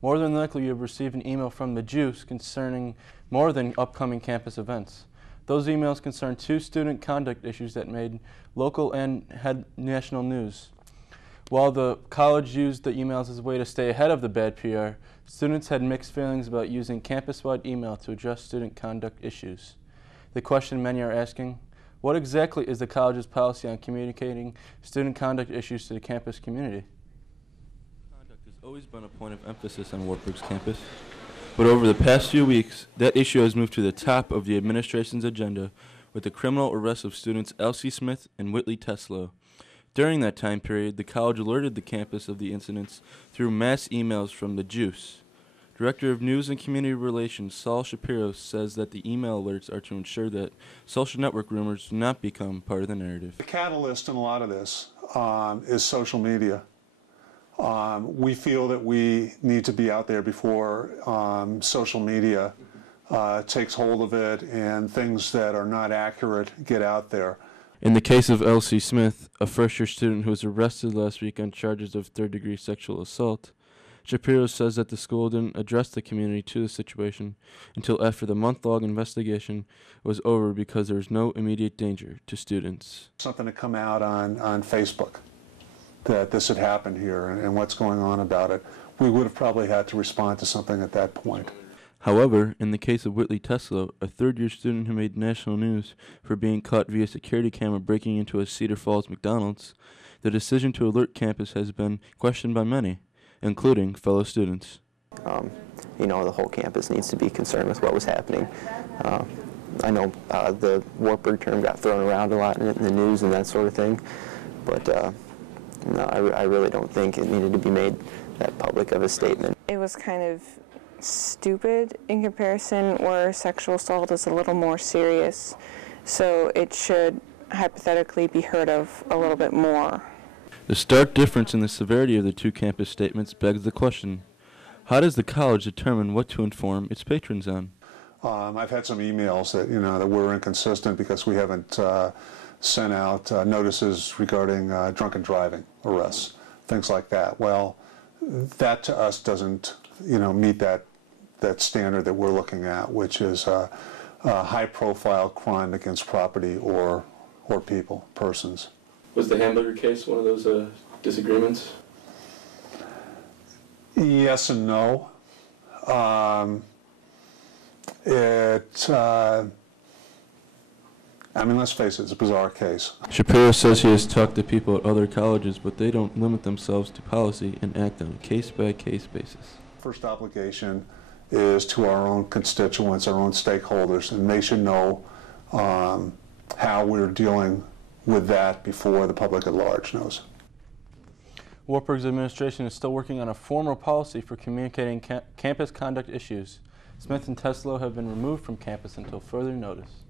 More than likely you have received an email from the juice concerning more than upcoming campus events. Those emails concern 2 student conduct issues that made local and national news. While the college used the emails as a way to stay ahead of the bad PR, students had mixed feelings about using campus-wide email to address student conduct issues. The question many are asking, what exactly is the college's policy on communicating student conduct issues to the campus community? Conduct has always been a point of emphasis on Wartburg's campus, but over the past few weeks, that issue has moved to the top of the administration's agenda with the criminal arrests of students Elsie Smith and Whitley Teslow. During that time period, the college alerted the campus of the incidents through mass emails from the juice. Director of News and Community Relations Saul Shapiro says that the email alerts are to ensure that social network rumors do not become part of the narrative. The catalyst in a lot of this is social media. We feel that we need to be out there before social media takes hold of it and things that are not accurate get out there. In the case of Elsie Smith, a first-year student who was arrested last week on charges of third-degree sexual assault, Shapiro says that the school didn't address the community to the situation until after the month-long investigation was over because there was no immediate danger to students. Something to come out on Facebook that this had happened here and what's going on about it. We would have probably had to respond to something at that point. However, in the case of Whitley Teslow, a third-year student who made national news for being caught via security camera breaking into a Cedar Falls McDonald's, the decision to alert campus has been questioned by many, including fellow students. The whole campus needs to be concerned with what was happening. I know the Wartburg term got thrown around a lot in the news and that sort of thing, but no, I really don't think it needed to be made that public of a statement. It was kind of stupid in comparison, where sexual assault is a little more serious, so it should hypothetically be heard of a little bit more. The stark difference in the severity of the 2 campus statements begs the question, how does the college determine what to inform its patrons on? I've had some emails that that we're inconsistent because we haven't sent out notices regarding drunken driving arrests, things like that. Well, that to us doesn't meet that standard that we're looking at, which is a high-profile crime against property or persons. Was the hamburger case one of those disagreements? Yes and no. Let's face it, it's a bizarre case. Shapiro says he has talked to people at other colleges, but they don't limit themselves to policy and act on a case-by-case basis. First obligation is to our own constituents, our own stakeholders, and they should know how we're dealing with that before the public at large knows. Wartburg's administration is still working on a formal policy for communicating campus conduct issues. Smith and Teslow have been removed from campus until further notice.